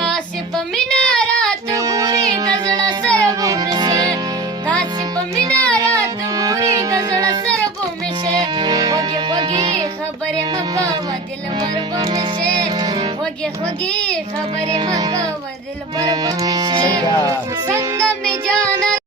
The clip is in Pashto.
داسې په مینه راته ګوري د زړه سره به مې شي داسې په مینه راته ګوري د زړه سره به مې شي خوږې خوږې خبرې مه کوه دلبر به مې شي خوږې خوږې خبرې مه کوه دلبر به مې شي څنګه مې جانه